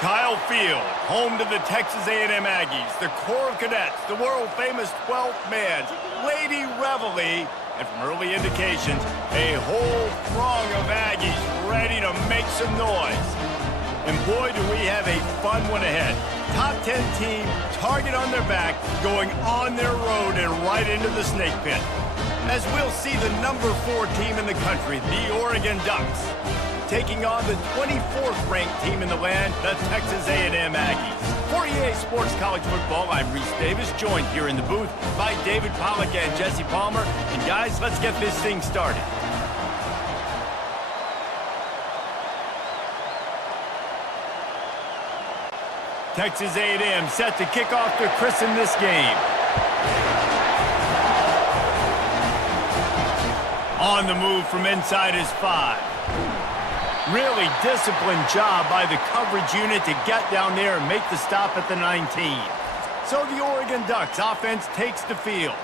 Kyle Field, home to the Texas A&M Aggies, the Corps of Cadets, the world-famous 12th man, Lady Reveille, and from early indications, a whole throng of Aggies ready to make some noise. And boy, do we have a fun one ahead. Top 10 team, target on their back, going on their road and right into the snake pit. As we'll see the number 4 team in the country, the Oregon Ducks, taking on the 24th ranked team in the land, the Texas A&M Aggies. For EA Sports College Football, I'm Reese Davis, joined here in the booth by David Pollack and Jesse Palmer. And guys, let's get this thing started. Texas A&M set to kick off to christen this game. On the move from inside his 5. Really disciplined job by the coverage unit to get down there and make the stop at the 19. So the Oregon Ducks offense takes the field.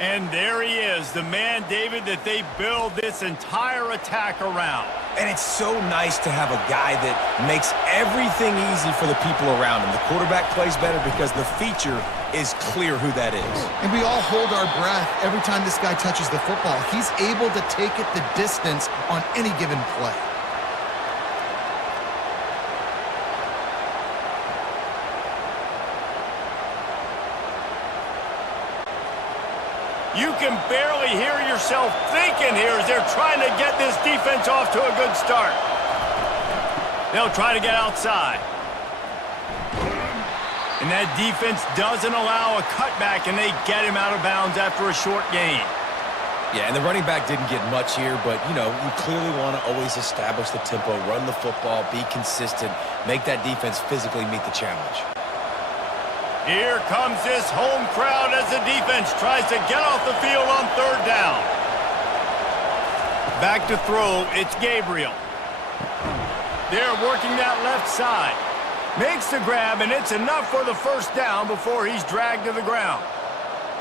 And there he is, the man, David, that they build this entire attack around. And it's so nice to have a guy that makes everything easy for the people around him. The quarterback plays better because the feature is clear who that is. And we all hold our breath every time this guy touches the football. He's able to take it the distance on any given play. You can barely hear yourself thinking here as they're trying to get this defense off to a good start. They'll try to get outside. And that defense doesn't allow a cutback, and they get him out of bounds after a short gain. Yeah, and the running back didn't get much here, but, you know, you clearly want to always establish the tempo, run the football, be consistent, make that defense physically meet the challenge. Here comes this home crowd as the defense tries to get off the field on 3rd down. Back to throw, it's Gabriel. They're working that left side. Makes the grab, and it's enough for the 1st down before he's dragged to the ground.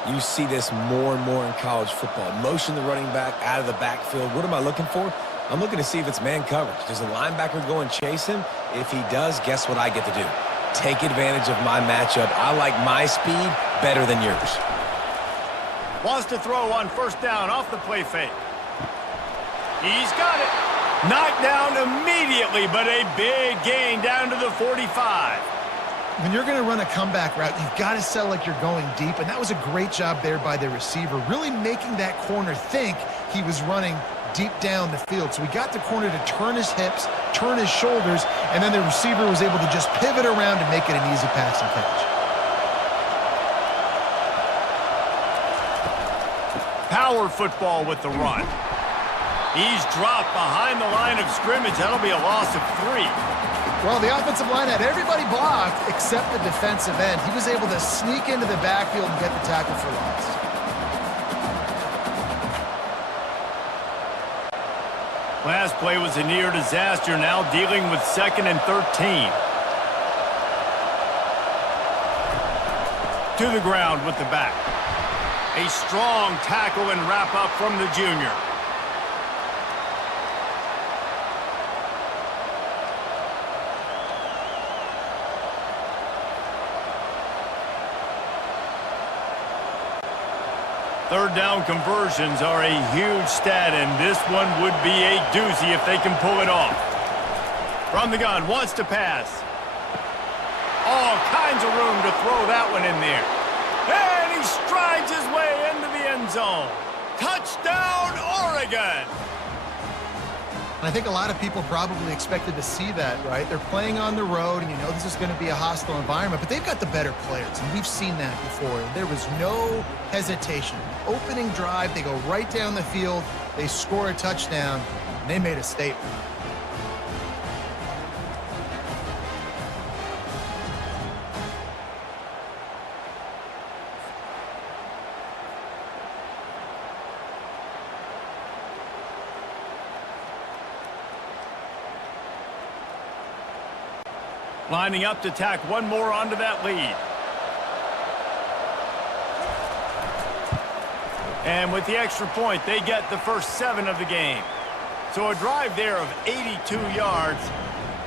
You see this more and more in college football. Motion the running back out of the backfield. What am I looking for? I'm looking to see if it's man coverage. Does the linebacker go and chase him? If he does, guess what I get to do? Take advantage of my matchup. I like my speed better than yours. Wants to throw on 1st down off the play fake. He's got it. Knocked down immediately, but a big gain down to the 45. When you're going to run a comeback route, you've got to sell like you're going deep, and that was a great job there by the receiver, really making that corner think he was running deep down the field. So we got the corner to turn his hips, turn his shoulders, and then the receiver was able to just pivot around and make it an easy pass and catch. Power football with the run. He's dropped behind the line of scrimmage. That'll be a loss of 3. Well, the offensive line had everybody blocked except the defensive end. He was able to sneak into the backfield and get the tackle for loss. Last play was a near disaster, now dealing with 2nd and 13. To the ground with the back. A strong tackle and wrap up from the junior. Third down conversions are a huge stat, and this one would be a doozy if they can pull it off. From the gun, wants to pass. All kinds of room to throw that one in there. And he strides his way into the end zone. Touchdown, Oregon! I think a lot of people probably expected to see that, right? They're playing on the road, and you know this is going to be a hostile environment, but they've got the better players, and we've seen that before. There was no hesitation. Opening drive, they go right down the field, they score a touchdown, and they made a statement. Lining up to tack one more onto that lead. And with the extra point, they get the first 7 of the game. So a drive there of 82 yards.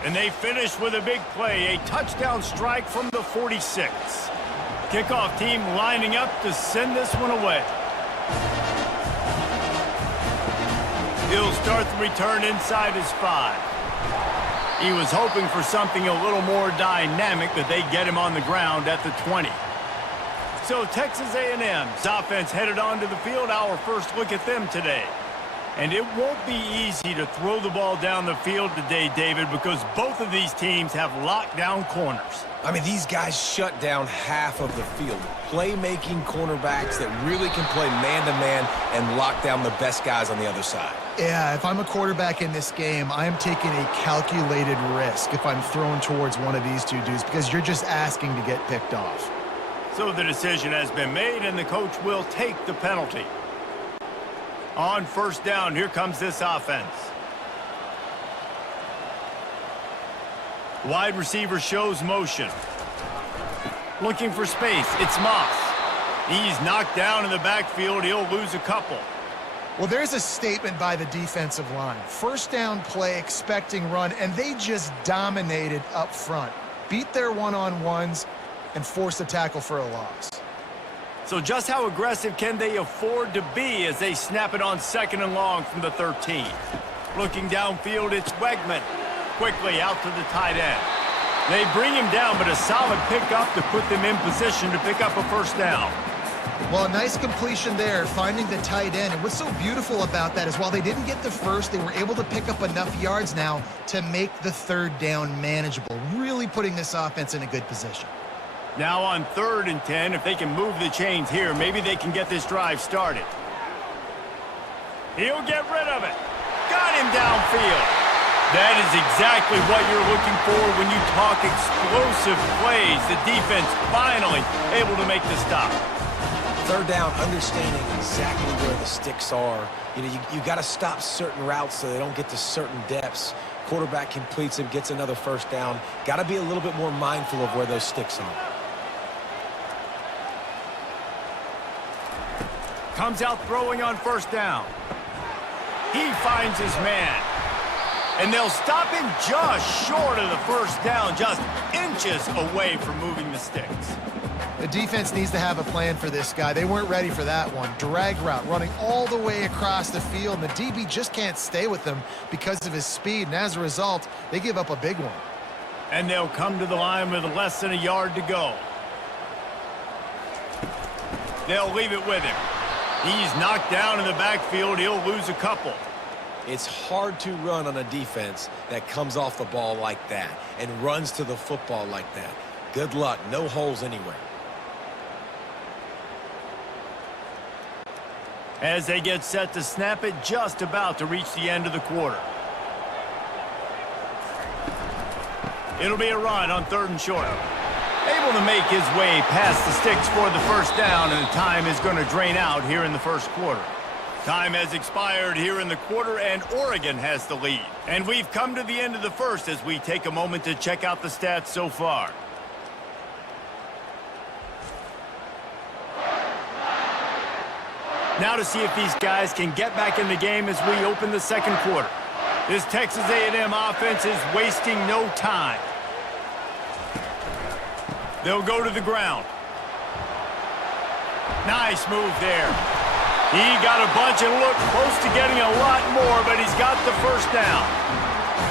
And they finish with a big play, a touchdown strike from the 46. Kickoff team lining up to send this one away. He'll start the return inside his 5. He was hoping for something a little more dynamic, but they get him on the ground at the 20. So Texas A&M's offense headed onto the field. Our first look at them today. And it won't be easy to throw the ball down the field today, David, because both of these teams have lockdown corners. I mean, these guys shut down half of the field. Playmaking cornerbacks that really can play man-to-man and lock down the best guys on the other side. Yeah, if I'm a quarterback in this game, I am taking a calculated risk if I'm throwing towards one of these two dudes because you're just asking to get picked off. So the decision has been made, and the coach will take the penalty. On first down, here comes this offense. Wide receiver shows motion. Looking for space, it's Moss. He's knocked down in the backfield. He'll lose a couple. Well, there's a statement by the defensive line. First down play, expecting run, and they just dominated up front. Beat their one-on-ones and forced a tackle for a loss. So just how aggressive can they afford to be as they snap it on 2nd and long from the 13? Looking downfield, it's Wegman. Quickly out to the tight end. They bring him down, but a solid pickup to put them in position to pick up a first down. Well, a nice completion there, finding the tight end. And what's so beautiful about that is while they didn't get the first, they were able to pick up enough yards now to make the 3rd down manageable, really putting this offense in a good position. Now on 3rd and 10, if they can move the chains here, maybe they can get this drive started. He'll get rid of it. Got him downfield. That is exactly what you're looking for when you talk explosive plays. The defense finally able to make the stop. 3rd down, understanding exactly where the sticks are. You know, you got to stop certain routes so they don't get to certain depths. Quarterback completes it, gets another first down. Got to be a little bit more mindful of where those sticks are. Comes out throwing on first down. He finds his man. And they'll stop him just short of the first down, just inches away from moving the sticks. The defense needs to have a plan for this guy. They weren't ready for that one. Drag route, running all the way across the field, and the DB just can't stay with him because of his speed, and as a result, they give up a big one. And they'll come to the line with less than a yard to go. They'll leave it with him. He's knocked down in the backfield. He'll lose a couple. It's hard to run on a defense that comes off the ball like that and runs to the football like that. Good luck. No holes anywhere. As they get set to snap it, just about to reach the end of the quarter. It'll be a run on 3rd and short. Able to make his way past the sticks for the first down, and the time is going to drain out here in the first quarter. Time has expired here in the quarter, and Oregon has the lead. And we've come to the end of the first as we take a moment to check out the stats so far. Now to see if these guys can get back in the game as we open the 2nd quarter. This Texas A&M offense is wasting no time. They'll go to the ground. Nice move there. He got a bunch and looked close to getting a lot more, but he's got the first down.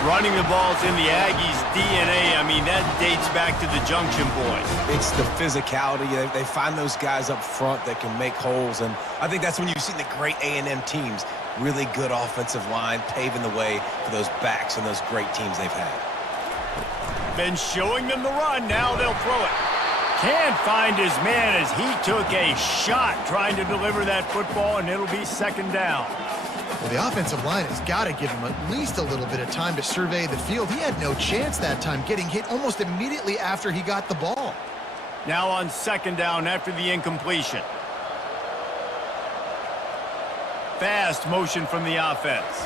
Running the ball's in the Aggies' DNA. I mean, that dates back to the Junction Boys. It's the physicality. They find those guys up front that can make holes, and I think that's when you've seen the great A&M teams. Really good offensive line, paving the way for those backs and those great teams they've had. Been showing them the run. Now they'll throw it. Can't find his man as he took a shot trying to deliver that football, and it'll be 2nd down. Well, the offensive line has got to give him at least a little bit of time to survey the field. He had no chance that time, getting hit almost immediately after he got the ball. Now on 2nd down after the incompletion. Fast motion from the offense.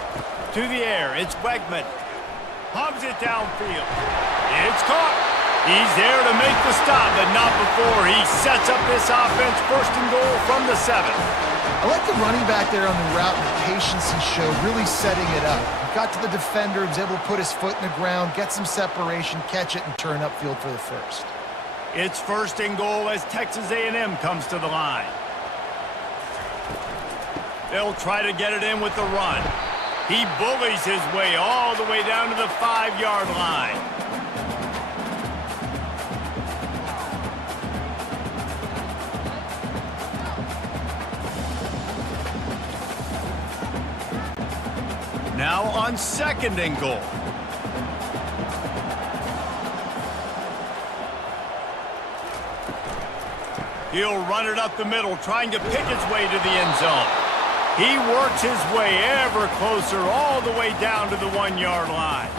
To the air, it's Wegman. Pumps it downfield. It's caught. He's there to make the stop, but not before. He sets up this offense 1st and goal from the 7. I like the running back there on the route and the patience he showed, really setting it up. He got to the defender, was able to put his foot in the ground, get some separation, catch it, and turn upfield for the first. It's 1st and goal as Texas A&M comes to the line. They'll try to get it in with the run. He bullies his way all the way down to the 5-yard line. Now on 2nd and goal. He'll run it up the middle, trying to pick his way to the end zone. He works his way ever closer all the way down to the 1-yard line.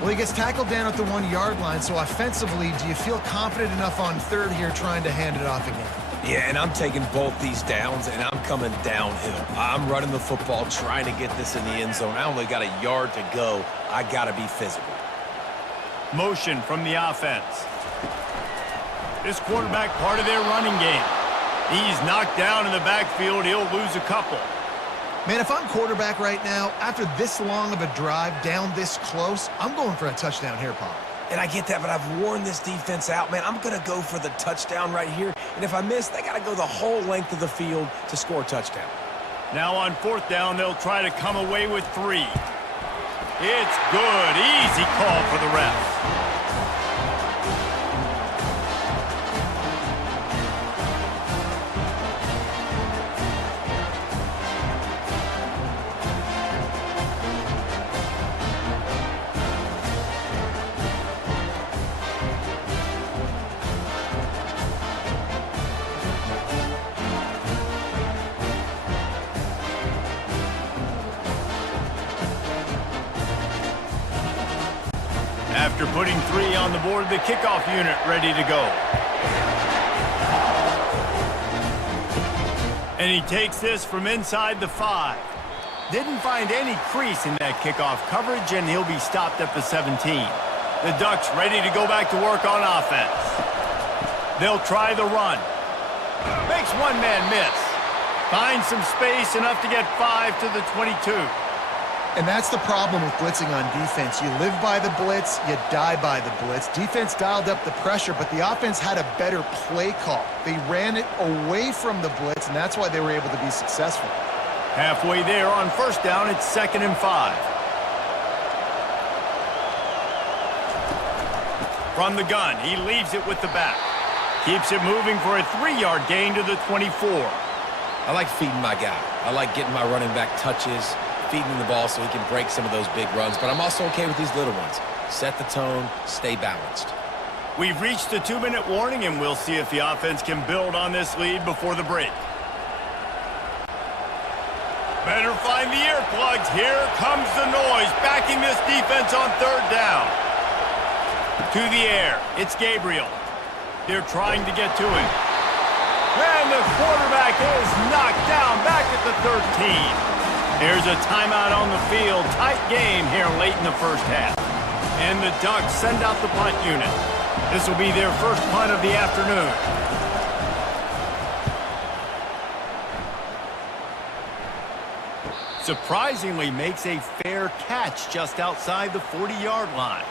Well, he gets tackled down at the 1-yard line, so offensively, do you feel confident enough on 3rd here trying to hand it off again? Yeah, and I'm taking both these downs, and I'm coming downhill. I'm running the football, trying to get this in the end zone. I only got a yard to go. I got to be physical. Motion from the offense. This quarterback part of their running game. He's knocked down in the backfield. He'll lose a couple. Man, if I'm quarterback right now, after this long of a drive down this close, I'm going for a touchdown here, Paul. And I get that, but I've worn this defense out, man. I'm going to go for the touchdown right here. And if I miss, they got to go the whole length of the field to score a touchdown. Now on 4th down, they'll try to come away with 3. It's good. Easy call for the refs. After putting 3 on the board, the kickoff unit ready to go. And he takes this from inside the 5. Didn't find any crease in that kickoff coverage, and he'll be stopped at the 17. The Ducks ready to go back to work on offense. They'll try the run. Makes one man miss. Finds some space, enough to get 5 to the 22. And that's the problem with blitzing on defense. You live by the blitz, you die by the blitz. Defense dialed up the pressure, but the offense had a better play call. They ran it away from the blitz, and that's why they were able to be successful. Halfway there on 1st down, it's 2nd and 5. From the gun, he leaves it with the back. Keeps it moving for a 3-yard gain to the 24. I like feeding my guy. I like getting my running back touches, feeding the ball so he can break some of those big runs, but I'm also okay with these little ones. Set the tone, stay balanced. We've reached the 2-minute warning, and we'll see if the offense can build on this lead before the break. Better find the earplugs. Here comes the noise, backing this defense on 3rd down. To the air, it's Gabriel. They're trying to get to him. And the quarterback is knocked down back at the 13. There's a timeout on the field. Tight game here late in the 1st half. And the Ducks send out the punt unit. This will be their first punt of the afternoon. Surprisingly makes a fair catch just outside the 40-yard line.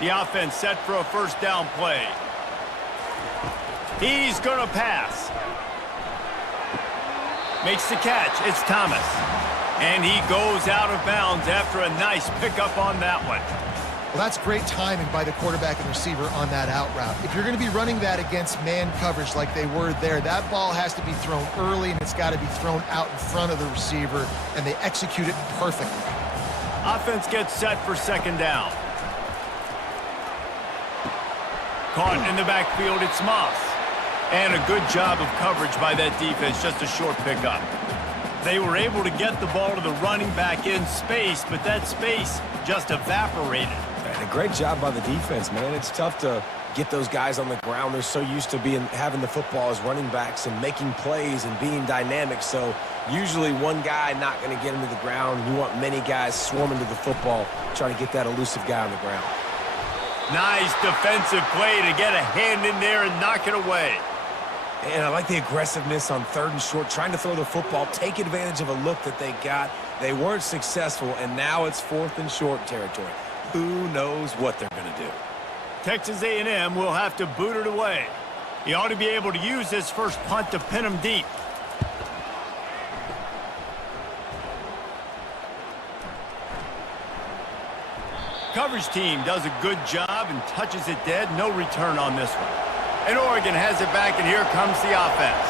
The offense set for a 1st down play. He's going to pass. Makes the catch. It's Thomas. And he goes out of bounds after a nice pickup on that one. Well, that's great timing by the quarterback and receiver on that out route. If you're going to be running that against man coverage like they were there, that ball has to be thrown early, and it's got to be thrown out in front of the receiver, and they execute it perfectly. Offense gets set for 2nd down. Caught in the backfield, it's Moss. And a good job of coverage by that defense, just a short pickup. They were able to get the ball to the running back in space, but that space just evaporated. And a great job by the defense, man. It's tough to get those guys on the ground. They're so used to having the football as running backs and making plays and being dynamic. So usually one guy not going to get into the ground. You want many guys swarming to the football, trying to get that elusive guy on the ground. Nice defensive play to get a hand in there and knock it away. And I like the aggressiveness on 3rd and short, trying to throw the football, take advantage of a look that they got. They weren't successful, and now it's 4th and short territory. Who knows what they're going to do? Texas A&M will have to boot it away. He ought to be able to use this first punt to pin him deep. Coverage team does a good job and touches it dead. No return on this one. And Oregon has it back, and here comes the offense.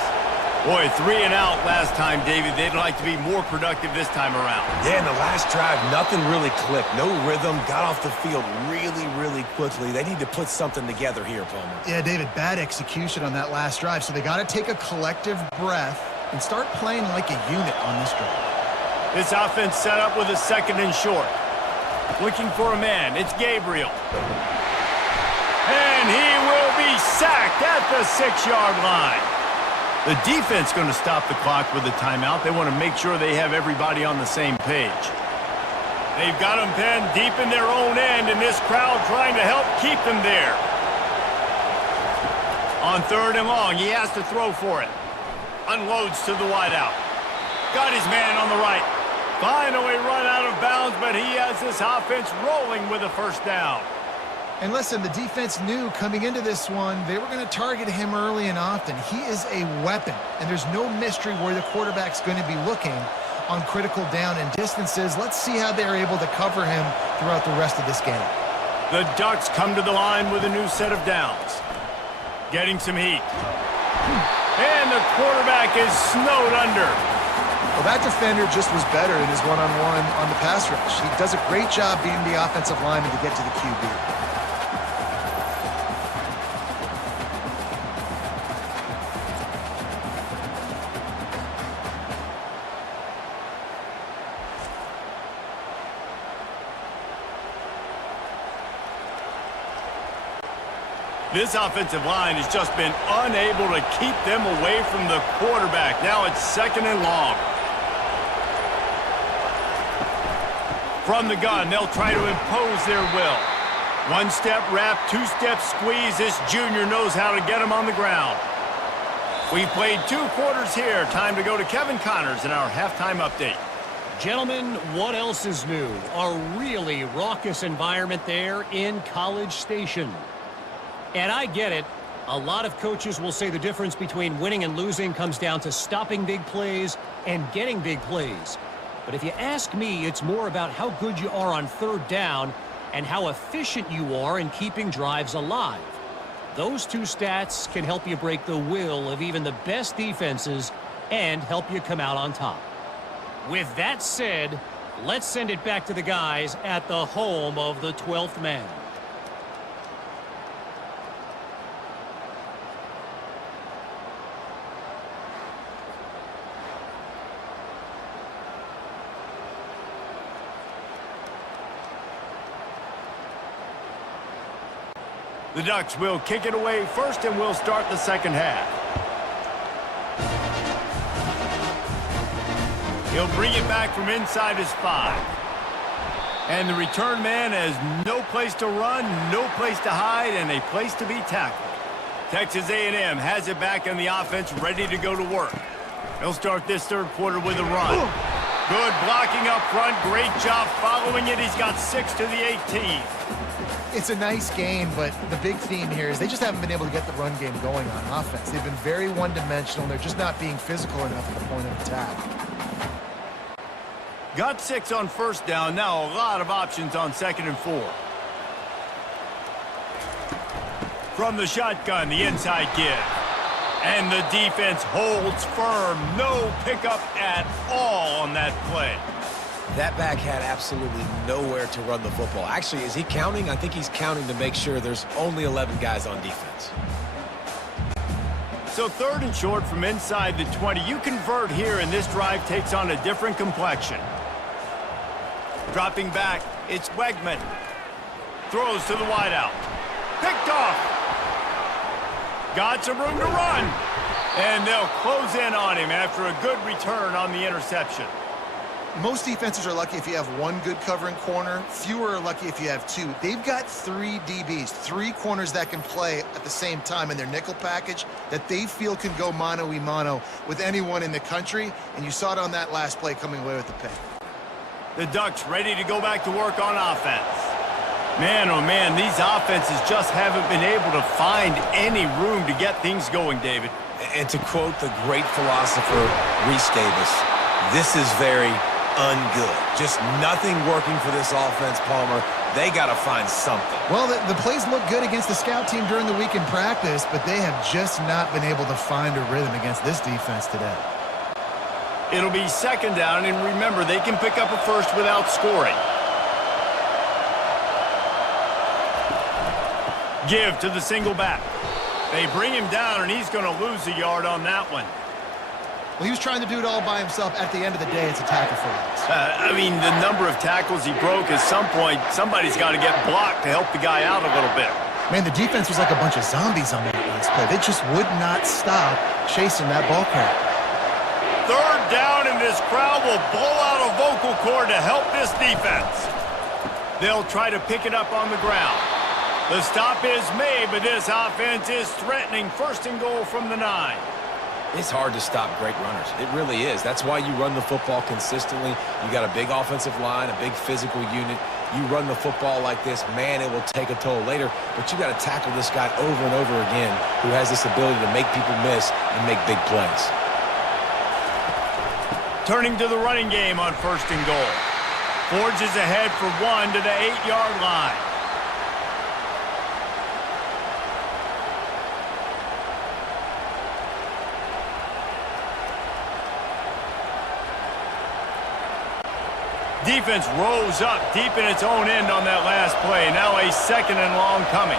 Boy, 3 and out last time, David. They'd like to be more productive this time around. Yeah, in the last drive, nothing really clicked. No rhythm, got off the field really, really quickly. They need to put something together here, Palmer. Yeah, David, bad execution on that last drive, so they got to take a collective breath and start playing like a unit on this drive. This offense set up with a 2nd and short. Looking for a man. It's Gabriel. And he will be sacked at the 6-yard line. The defense going to stop the clock with a timeout. They want to make sure they have everybody on the same page. They've got them pinned deep in their own end, and this crowd trying to help keep them there. On 3rd and long, he has to throw for it. Unloads to the wideout. Got his man on the right. Finally run out of bounds, but he has this offense rolling with a 1st down. And listen, the defense knew coming into this one, they were going to target him early and often. He is a weapon, and there's no mystery where the quarterback's going to be looking on critical down and distances. Let's see how they're able to cover him throughout the rest of this game. The Ducks come to the line with a new set of downs. Getting some heat. And the quarterback is snowed under. Well, that defender just was better in his one-on-one on the pass rush. He does a great job beating the offensive lineman to get to the QB. This offensive line has just been unable to keep them away from the quarterback. Now it's 2nd and long. From the gun, they'll try to impose their will. 1-step wrap, 2-step squeeze. This junior knows how to get him on the ground. We've played 2 quarters here. Time to go to Kevin Connors in our halftime update. Gentlemen, what else is new? A really raucous environment there in College Station. And I get it. A lot of coaches will say the difference between winning and losing comes down to stopping big plays and getting big plays. But if you ask me, it's more about how good you are on 3rd down and how efficient you are in keeping drives alive. Those 2 stats can help you break the will of even the best defenses and help you come out on top. With that said, let's send it back to the guys at the home of the 12th man. The Ducks will kick it away first, and we'll start the 2nd half. He'll bring it back from inside his 5. And the return man has no place to run, no place to hide, and a place to be tackled. Texas A&M has it back in the offense, ready to go to work. He'll start this 3rd quarter with a run. Good blocking up front. Great job following it. He's got 6 to the 18. It's a nice game, but the big theme here is they just haven't been able to get the run game going on offense. They've been very one-dimensional. They're just not being physical enough at the point of attack. Got 6 on 1st down. Now a lot of options on 2nd and 4. From the shotgun, the inside give. And the defense holds firm. No pickup at all on that play. That back had absolutely nowhere to run the football. Actually, is he counting? I think he's counting to make sure there's only 11 guys on defense. So 3rd and short from inside the 20. You convert here, and this drive takes on a different complexion. Dropping back, it's Wegman. Throws to the wideout. Picked off. Got some room to run. And they'll close in on him after a good return on the interception. most defenses are lucky if you have one good covering corner. Fewer are lucky if you have two. They've got 3 DBs, 3 corners that can play at the same time in their nickel package that they feel can go mano-a-mano with anyone in the country, and you saw it on that last play coming away with the pick. The Ducks ready to go back to work on offense. Man, oh man, these offenses just haven't been able to find any room to get things going, David. And to quote the great philosopher Reese Davis, this is very ungood. Just nothing working for this offense, Palmer. They got to find something. Well, the plays look good against the scout team during the week in practice, but they have just not been able to find a rhythm against this defense today. It'll be second down, and remember, they can pick up a first without scoring. Give to the single back. They bring him down, and he's going to lose a yard on that one. Well, he was trying to do it all by himself. At the end of the day, it's a tackle for loss. I mean, the number of tackles he broke, at some point, somebody's got to get blocked to help the guy out a little bit. Man, the defense was like a bunch of zombies on that last play. They just would not stop chasing that ball carrier. Third down, and this crowd will blow out a vocal cord to help this defense. They'll try to pick it up on the ground. The stop is made, but this offense is threatening. First and goal from the 9. It's hard to stop great runners. It really is. That's why you run the football consistently. You got a big offensive line, a big physical unit. You run the football like this, man, it will take a toll later. But you got to tackle this guy over and over again who has this ability to make people miss and make big plays. Turning to the running game on first and goal. Forges ahead for 1 to the 8-yard line. Defense rose up deep in its own end on that last play. Now a second and long coming.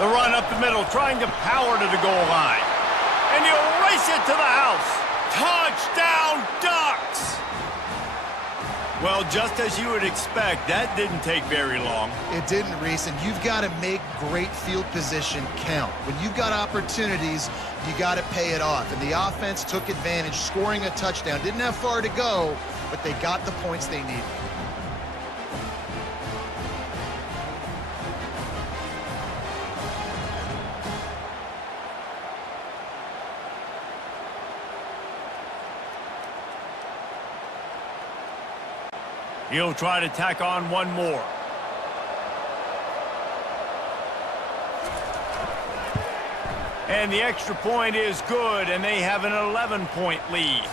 The run up the middle, trying to power to the goal line. And he'll race it to the house. Touchdown, Ducks! Well, just as you would expect, that didn't take very long. It didn't, Reese, and you've got to make great field position count. When you've got opportunities, you got to pay it off. And the offense took advantage, scoring a touchdown. Didn't have far to go, but they got the points they needed. He'll try to tack on one more. And the extra point is good, and they have an 11-point lead.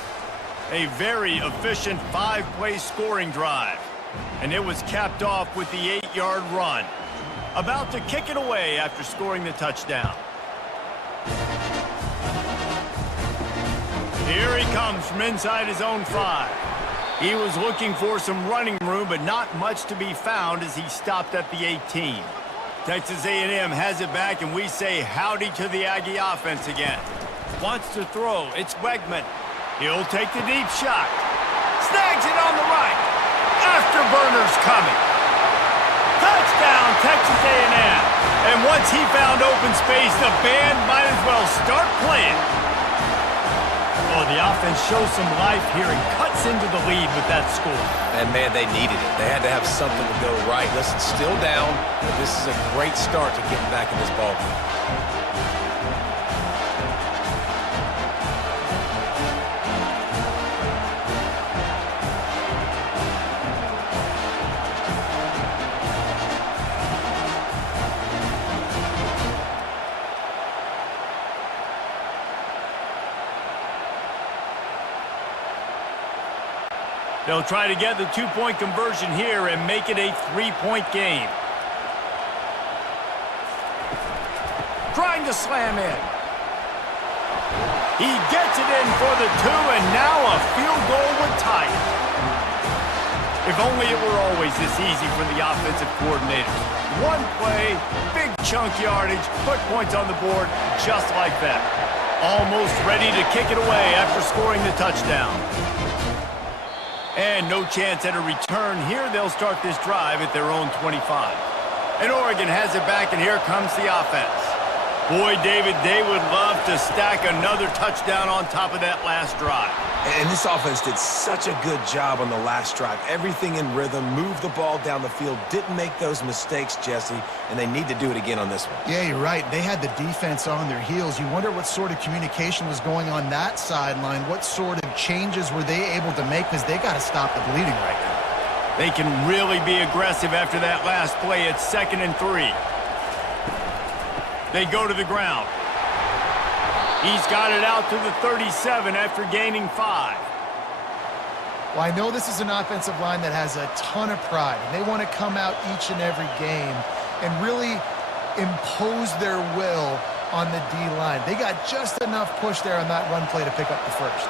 A very efficient 5-play scoring drive. And it was capped off with the 8-yard run. About to kick it away after scoring the touchdown. Here he comes from inside his own 5. He was looking for some running room, but not much to be found as he stopped at the 18. Texas A&M has it back, and we say howdy to the Aggie offense again. Wants to throw. It's Wegman. He'll take the deep shot. Snags it on the right. Afterburner's coming. Touchdown, Texas A&M. And once he found open space, the band might as well start playing. Oh, the offense shows some life here and cuts into the lead with that score. And, man, they needed it. They had to have something to go right. Listen, still down, but this is a great start to getting back in this ballgame. They'll try to get the 2-point conversion here and make it a 3-point game. Trying to slam in. He gets it in for the 2, and now a field goal would tie it. If only it were always this easy for the offensive coordinators. One play, big chunk yardage, put points on the board just like that. Almost ready to kick it away after scoring the touchdown. And no chance at a return here. They'll start this drive at their own 25. And Oregon has it back, and here comes the offense. Boy, David, they would love to stack another touchdown on top of that last drive. And this offense did such a good job on the last drive. Everything in rhythm, moved the ball down the field, didn't make those mistakes, Jesse, and they need to do it again on this one. Yeah, you're right. They had the defense on their heels. You wonder what sort of communication was going on that sideline. What sort of changes were they able to make, because they got to stop the bleeding right now. They can really be aggressive after that last play. It's 2nd and 3. They go to the ground. He's got it out to the 37 after gaining 5. Well, I know this is an offensive line that has a ton of pride, and they want to come out each and every game and really impose their will on the D-line. They got just enough push there on that run play to pick up the first.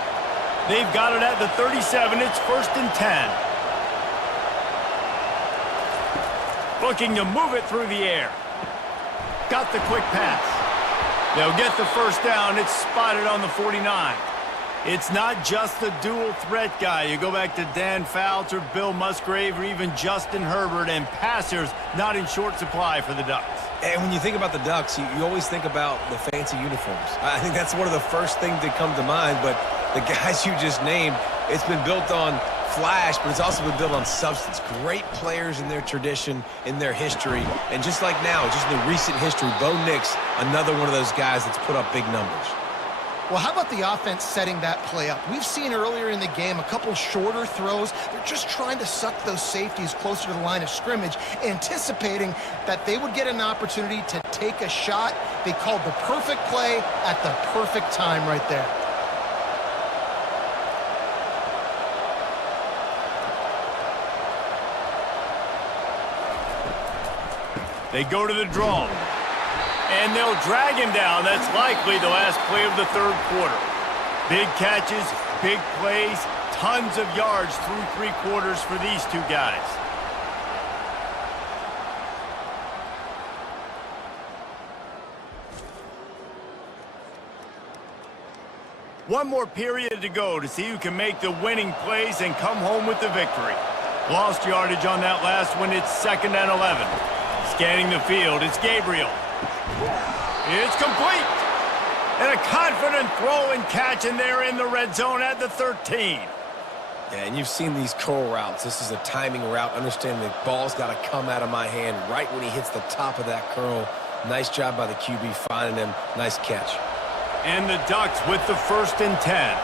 They've got it at the 37. It's 1st and 10. Looking to move it through the air. Got the quick pass. They'll get the first down. It's spotted on the 49. It's not just the dual threat guy. You go back to Dan Fouts or Bill Musgrave or even Justin Herbert, and passers not in short supply for the Ducks. And when you think about the Ducks, you always think about the fancy uniforms. I think that's one of the first things that come to mind, but the guys you just named, it's been built on flash, but it's also been built on substance. Great players in their tradition, in their history, and just like now, just in the recent history, Bo Nix, another one of those guys that's put up big numbers. Well, how about the offense setting that play up? We've seen earlier in the game a couple shorter throws. They're just trying to suck those safeties closer to the line of scrimmage, anticipating that they would get an opportunity to take a shot. They called the perfect play at the perfect time right there. They go to the draw. And they'll drag him down. That's likely the last play of the 3rd quarter. Big catches, big plays, tons of yards through 3 quarters for these two guys. One more period to go to see who can make the winning plays and come home with the victory. Lost yardage on that last one. It's 2nd and 11. Scanning the field, it's Gabriel. It's complete. And a confident throw and catch, and they're in the red zone at the 13. Yeah, and you've seen these curl routes. This is a timing route. Understand the ball's got to come out of my hand right when he hits the top of that curl. Nice job by the QB finding him. Nice catch. And the Ducks with the 1st and 10.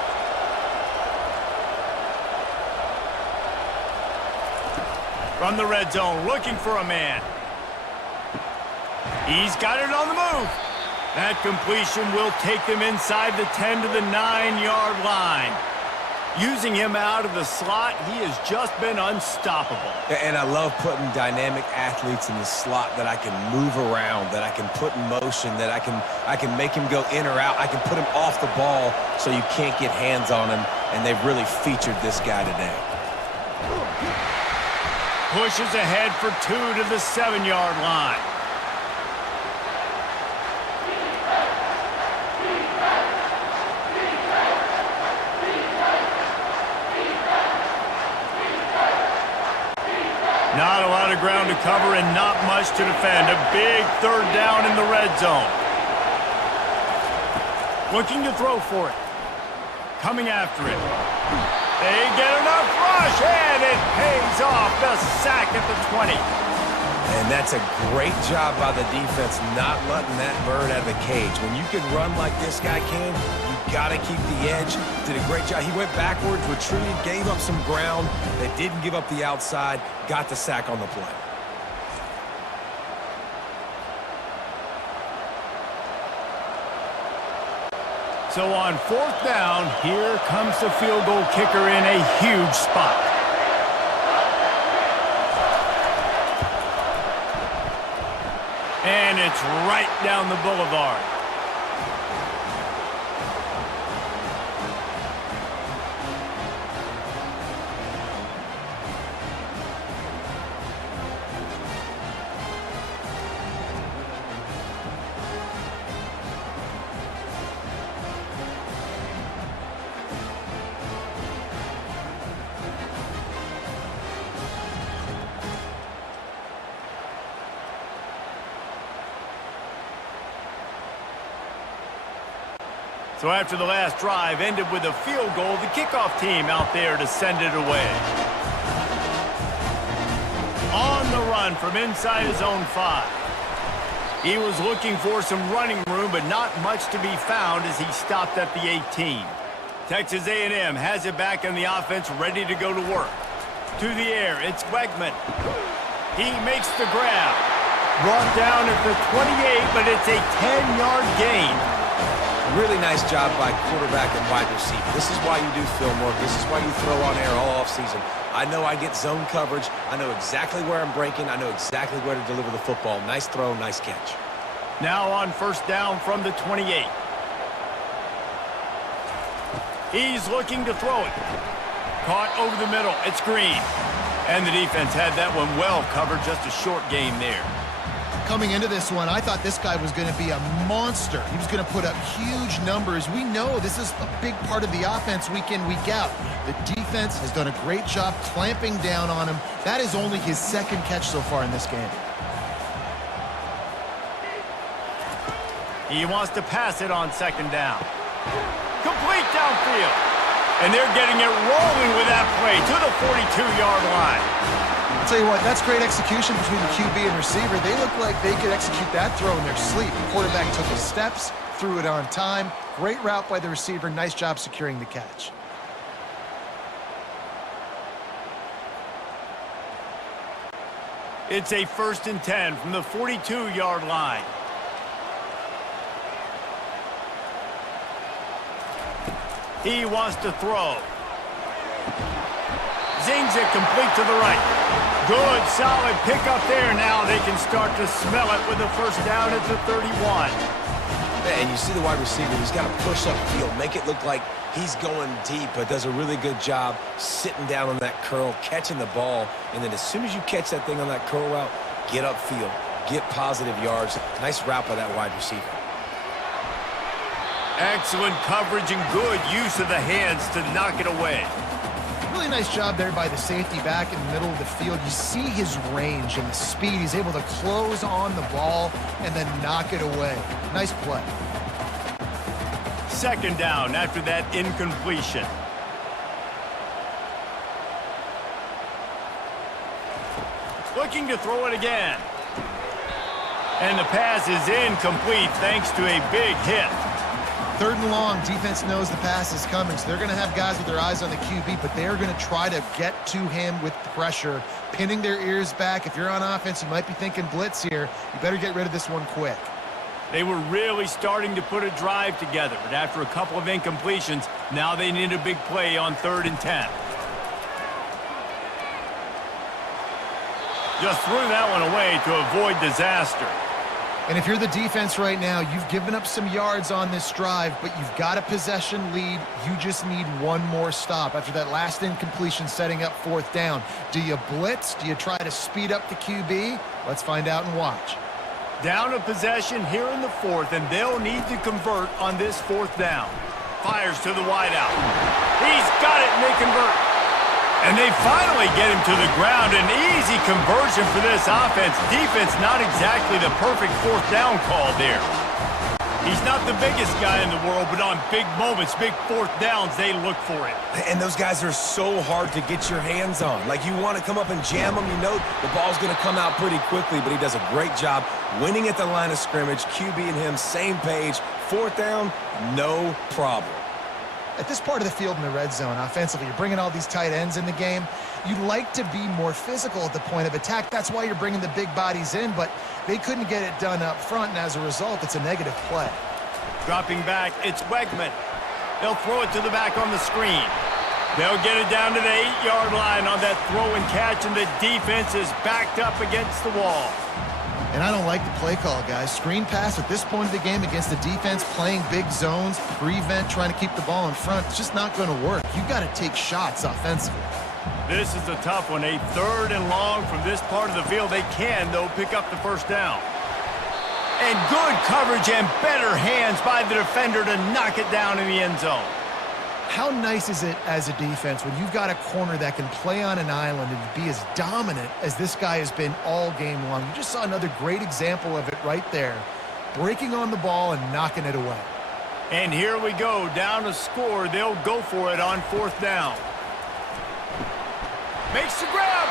From the red zone, looking for a man. He's got it on the move. That completion will take them inside the 10 to the 9-yard line. Using him out of the slot, he has just been unstoppable. And I love putting dynamic athletes in the slot that I can move around, that I can put in motion, that I can make him go in or out. I can put him off the ball so you can't get hands on him, and they've really featured this guy today. Pushes ahead for 2 to the 7-yard line. Not a lot of ground to cover and not much to defend. A big 3rd down in the red zone. Looking to throw for it. Coming after it. They get enough rush, and it pays off. The sack at the 20. And that's a great job by the defense not letting that bird out of the cage. When you can run like this guy can, you got to keep the edge. Did a great job. He went backwards, retreated, gave up some ground. They didn't give up the outside, got the sack on the play. So on 4th down, here comes the field goal kicker in a huge spot. And it's right down the boulevard. So after the last drive ended with a field goal, the kickoff team out there to send it away. On the run from inside his own 5. He was looking for some running room, but not much to be found as he stopped at the 18. Texas A&M has it back in the offense, ready to go to work. To the air, it's Wegman. He makes the grab. Brought down at the 28, but it's a 10-yard gain. Really nice job by quarterback and wide receiver. This is why you do film work. This is why you throw on air all offseason. I know I get zone coverage. I know exactly where I'm breaking. I know exactly where to deliver the football. Nice throw, nice catch. Now on first down from the 28. He's looking to throw it. Caught over the middle. It's Green. And the defense had that one well covered. Just a short gain there. Coming into this one, I thought this guy was going to be a monster. He was going to put up huge numbers. We know this is a big part of the offense week in, week out. The defense has done a great job clamping down on him. That is only his second catch so far in this game. He wants to pass it on second down. Complete downfield. And they're getting it rolling with that play to the 42-yard line. I'll tell you what, that's great execution between the QB and receiver. They look like they could execute that throw in their sleep. The quarterback took his steps, threw it on time. Great route by the receiver. Nice job securing the catch. It's a 1st and 10 from the 42-yard line. He wants to throw. Zings it complete to the right. Good, solid pickup there. Now they can start to smell it with the first down at the 31. And you see the wide receiver, he's got to push upfield, make it look like he's going deep, but does a really good job sitting down on that curl, catching the ball, and then as soon as you catch that thing on that curl route, get upfield, get positive yards. Nice route by that wide receiver. Excellent coverage and good use of the hands to knock it away. Really nice job there by the safety back in the middle of the field. You see his range and the speed. He's able to close on the ball and then knock it away. Nice play. Second down after that incompletion. Looking to throw it again. And the pass is incomplete thanks to a big hit. 3rd and long, defense knows the pass is coming, so they're going to have guys with their eyes on the QB, but they're going to try to get to him with pressure, pinning their ears back. If you're on offense, you might be thinking blitz here. You better get rid of this one quick. They were really starting to put a drive together, but after a couple of incompletions, now they need a big play on 3rd and 10. Just threw that one away to avoid disaster. And if you're the defense right now, you've given up some yards on this drive, but you've got a possession lead. You just need one more stop after that last incompletion setting up 4th down. Do you blitz? Do you try to speed up the QB? Let's find out and watch. Down a possession here in the 4th, and they'll need to convert on this 4th down. Fires to the wideout. He's got it, and they convert. And they finally get him to the ground. An easy conversion for this offense. Defense not exactly the perfect 4th down call there. He's not the biggest guy in the world, but on big moments, big 4th downs, they look for it. And those guys are so hard to get your hands on. Like, you want to come up and jam them. You know the ball's going to come out pretty quickly, but he does a great job winning at the line of scrimmage. QB and him, same page. 4th down, no problem. At this part of the field in the red zone, offensively, you're bringing all these tight ends in the game. You'd like to be more physical at the point of attack. That's why you're bringing the big bodies in, but they couldn't get it done up front, and as a result, it's a negative play. Dropping back, it's Wegman. They'll throw it to the back on the screen. They'll get it down to the 8-yard line on that throw and catch, and the defense is backed up against the wall. And I don't like the play call, guys. Screen pass at this point of the game against the defense, playing big zones, prevent, trying to keep the ball in front. It's just not going to work. You got to take shots offensively. This is a tough one. A 3rd and long from this part of the field. They can, though, pick up the first down. And good coverage and better hands by the defender to knock it down in the end zone. How nice is it as a defense when you've got a corner that can play on an island and be as dominant as this guy has been all game long? You just saw another great example of it right there, breaking on the ball and knocking it away. And here we go, down a score. They'll go for it on 4th down. Makes the grab.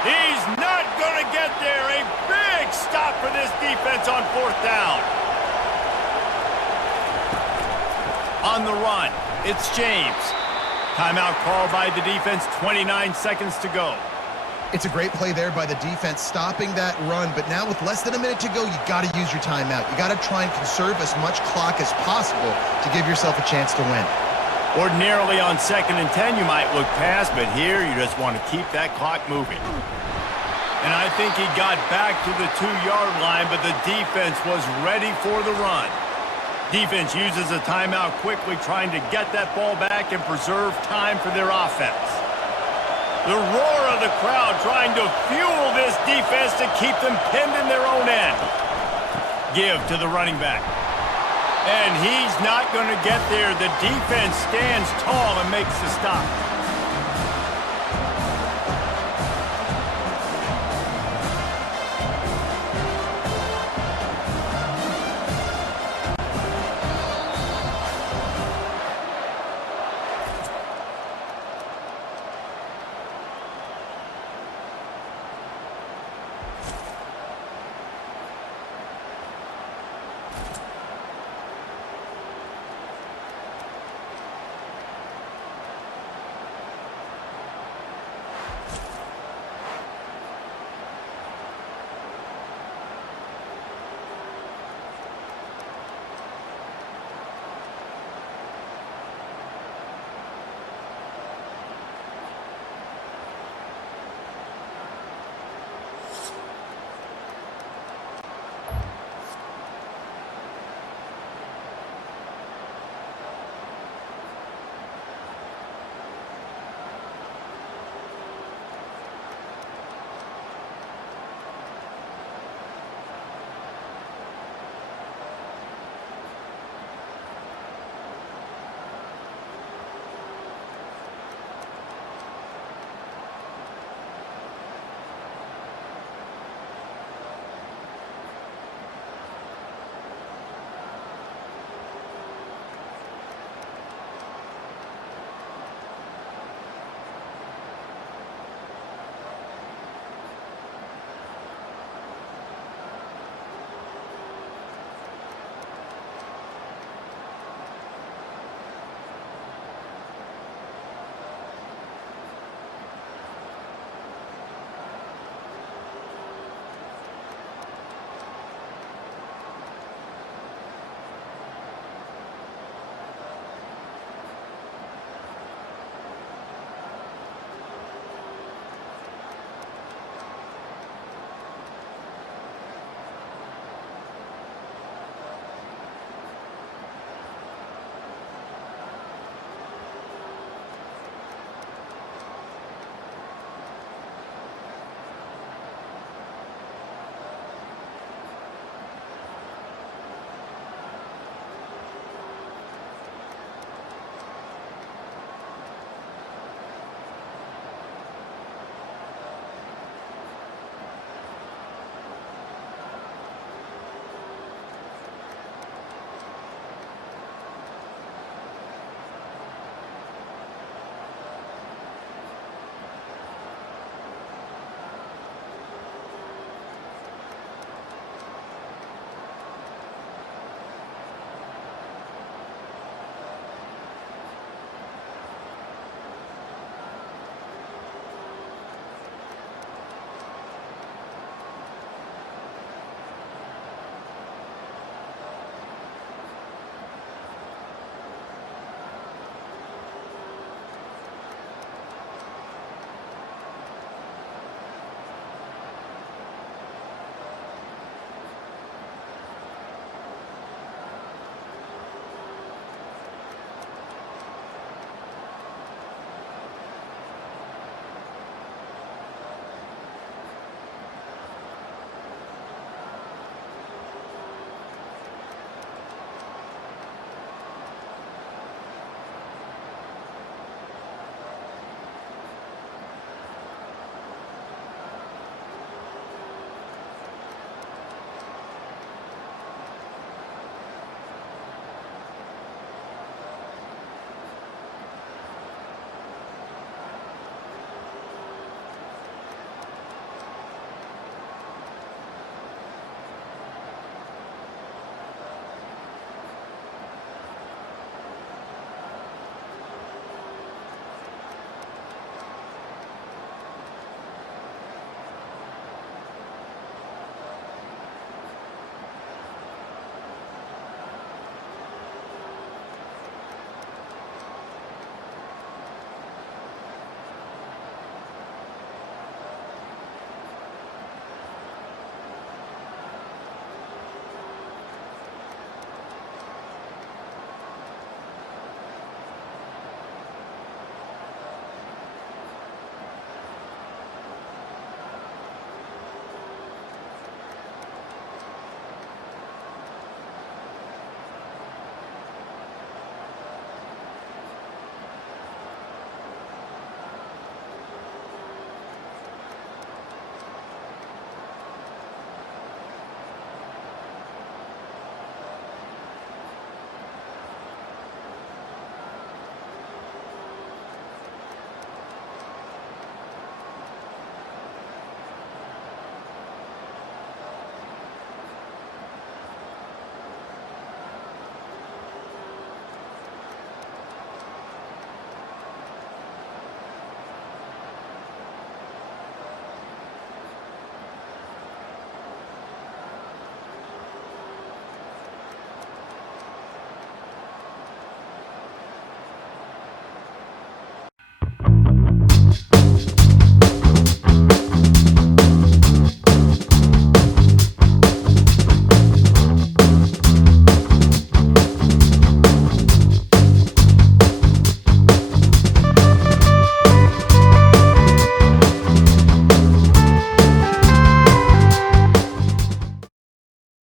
He's not going to get there. A big stop for this defense on 4th down. On the run, it's James. Timeout called by the defense, 29 seconds to go. It's a great play there by the defense, stopping that run. But now with less than a minute to go, you got to use your timeout. You got to try and conserve as much clock as possible to give yourself a chance to win. Ordinarily on 2nd and 10, you might look past, but here you just want to keep that clock moving. And I think he got back to the 2-yard line, but the defense was ready for the run. Defense uses a timeout quickly, trying to get that ball back and preserve time for their offense. The roar of the crowd trying to fuel this defense to keep them pinned in their own end. Give to the running back. And he's not going to get there. The defense stands tall and makes the stop.